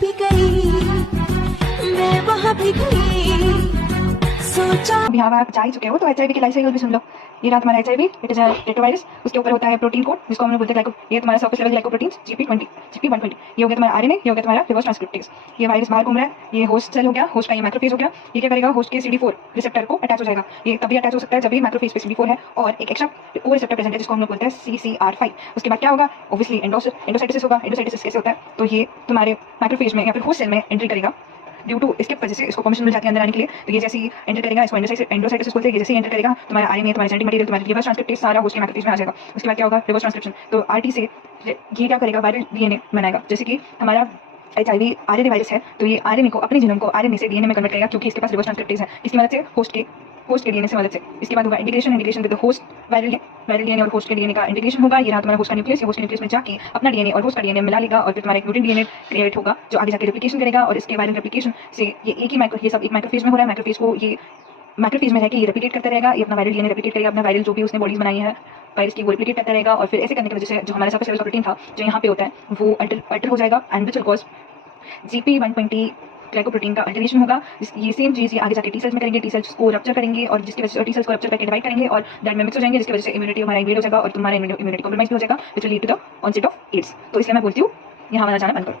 भी गई, मैं वहाँ भी गई, सोचा। अब यहाँ आप जा ही चुके हो तो HIV की लाइफ साइकिल भी सुन लो। ये रहा तुम्हारा HIV, it is a retrovirus. उसके ऊपर होता है प्रोटीन कोड जिसको हम लोग बोलते हैं ग्लाइको। ये तुम्हारा surface level glycoprotein GP20, GP120। ये हो गया तुम्हारा RNA, ये हो गया तुम्हारा रिवर्स ट्रांसक्रिप्टेज। ये वायरस बाहर घूम रहा है, ये होस्ट सेल हो गया, होस्ट का ये मैक्रोफेज हो गया। ये क्या करेगा, होस्ट के CD4 रिसेप्टर को अटैच हो जाएगा। ये तभी अटैच हो सकता है जब भी मैक्रोफेज पे CD4 है और एक एक्स्ट्रा ओ रिसेप्टर प्रेजेंट है जिसको हम लोग बोलते हैं CCR5। उसके बाद क्या होगा, ऑब्वियसली एंडोसाइटोसिस होगा। एंडोसाइटोसिस कैसे होता है, तो ये तुम्हारे मैक्रोफेज में या फिर होस्ट सेल में एंट्री करेगा। ड्यू टू इसके वजह से इसको परमिशन मिल जाती है अंदर आने के लिए। तो ये जैसे ही एंटर करेगा, इसको एंडोसाइटोसिस बोलते हैं। ये जैसे ही एंटर करेगा तुम्हारा RNA, तुम्हारा जेनेटिक मटेरियल, तुम्हारा रिवर्स ट्रांसक्रिप्टेज सारा होस्ट के मैक्रोफेज में आ जाएगा। उसके बाद क्या होगा, रिवर्स ट्रांसक्रिप्शन। तो RT से ये क्या करेगा, वायरल DNA बनाएगा। जैसे कि हमारा HIV RNA वायरस है, तो ये RNA को, अपने जीनोम को RNA से DNA में कन्वर्ट करेगा क्योंकि इसके पास रिवर्स ट्रांसक्रिप्टेज है। इसकी मदद से होस्ट के DNA से मदद से। इसके बाद होगा integration with host viral DNA और होस्ट के DNA का इंटीग्रेशन होगा। ये रहा तुम्हारा होस्ट का न्यूक्लियस। ये होस्ट के न्यूक्लियस में जाके अपना DNA और होस्ट का DNA मिला लेगा और फिर तुम्हारा एक न्यूक्लियन DNA क्रिएट होगा जो आगे जाके रेप्लिकेशन करेगा। और इसके वायरल रेप्लिकेशन से ये सब एक माइक्रोफेज में हो रहा है। मैक्रोफेज को ये मैक्रोफेज में रह के ये रेप्लिकेट करता रहेगा। ये अपना वायरल DNA रेप्लिकेट करेगा, अपना वायरल जो भी उसने बॉडीज बनाई है वायरस की, वो रेप्लिकेट करता रहेगा। और फिर ऐसे करने की वजह से जो हमारे सरफेस लेवल का प्रोटीन था जो यहाँ पे होता है वो अल्टर हो जाएगा and which will cause GP120 glycoprotein का अल्टरेशन होगा। ये सेम चीज़ ये आगे जाके टी सेल्स में करेंगे, टी सेल्स को रप्चर करेंगे और जिसकी वजह से टी सेल्स को रप्चर करके डिवाइड करेंगे और ब्लड में मिक्स हो जाएंगे, जिसकी वजह से इम्यूनिटी हमारा इन्वेड हो जाएगा और तुम्हारा इम्यूनिटी कॉम्प्रोमाइज भी हो जाएगा, which will lead to the onset of AIDS. तो इसलिए मैं बोलती हूँ यहाँ वाला जाना बंद करो।